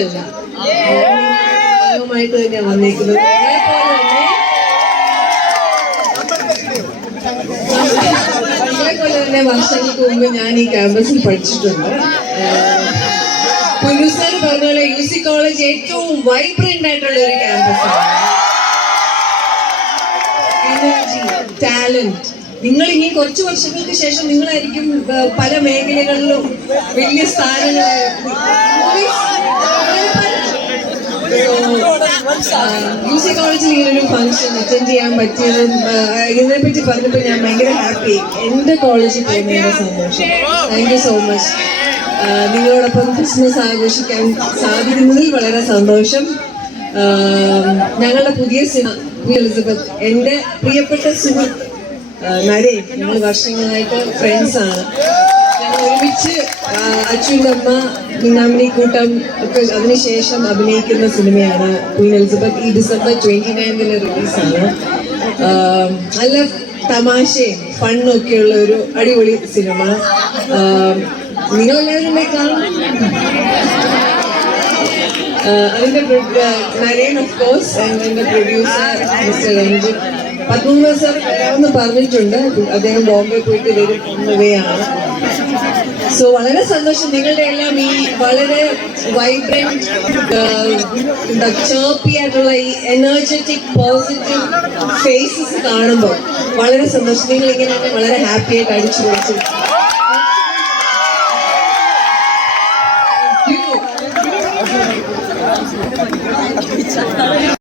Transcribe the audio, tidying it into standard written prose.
അല്ല, ഭാഗമായിട്ട് തന്നെ വന്നേക്കുന്നത്. അതേപോലെ തന്നെ വർഷങ്ങൾക്ക് മുമ്പ് ഞാൻ ഈ ക്യാമ്പസിൽ പഠിച്ചിട്ടുണ്ട്. പുല്ലു സാർ പറഞ്ഞ പോലെ UC കോളേജ് ഏറ്റവും വൈബ്രന്റ് ആയിട്ടുള്ള ഒരു ക്യാമ്പസാണ്. Energy, talent. നിങ്ങൾ ഇനി കുറച്ച് വർഷങ്ങൾക്ക് ശേഷം നിങ്ങളായിരിക്കും പല മേഖലകളിലും വലിയ സ്ഥാനങ്ങൾ. UC കോളേജിൽ ഇങ്ങനൊരു ഫംഗ്ഷൻ അറ്റൻഡ് ചെയ്യാൻ പറ്റിയതും ഇതിനെപ്പറ്റി പറഞ്ഞപ്പോൾ ഞാൻ ഭയങ്കര ഹാപ്പി. എൻ്റെ കോളേജിൽ പോകുന്നതിൻ്റെ സന്തോഷം. Thank you so much. നിങ്ങളോടൊപ്പം ക്രിസ്മസ് ആഘോഷിക്കാൻ സാധിക്കുന്നതിൽ വളരെ സന്തോഷം. ഞങ്ങളുടെ പുതിയ സിനിമ എലിസബത്ത്, എൻ്റെ പ്രിയപ്പെട്ട സുഹൃത്ത് നരേൻ, ഞങ്ങൾ വർഷങ്ങളായിട്ട് ഫ്രണ്ട്സാണ്. ഞങ്ങൾ ഒരുമിച്ച് അച്ഛൻ്റെ അമ്മ, മിന്നാമിനി കൂട്ടം ഒക്കെ അതിനുശേഷം അഭിനയിക്കുന്ന സിനിമയാണ് ക്വീൻ എലിസബത്ത്. ഈ December 29 റിലീസാണ്. നല്ല തമാശയും ഫണ്ണും ഒക്കെയുള്ള ഒരു അടിപൊളി സിനിമ. നിങ്ങളെല്ലാവരും കാണും. അതിന്റെ നരേൻ ഓഫ് കോഴ്സ്, എൻ്റെ producer mister Ranjith. Padmakumar sir വരാമെന്ന് പറഞ്ഞിട്ടുണ്ട്. അദ്ദേഹം ബോംബെ പോയിട്ട് വരുന്നവയാണ്. സോ വളരെ സന്തോഷം. നിങ്ങളുടെ എല്ലാം ഈ വളരെ വൈബ്രന്റ്, ചേർപ്പി ആയിട്ടുള്ള ഈ എനർജറ്റിക് പോസിറ്റീവ് ഫേസസ് കാണുമ്പോൾ വളരെ സന്തോഷം. നിങ്ങൾ ഇങ്ങനെ വളരെ ഹാപ്പി ആയിട്ട് അടിച്ചു പൊളിച്ചു. Thank you.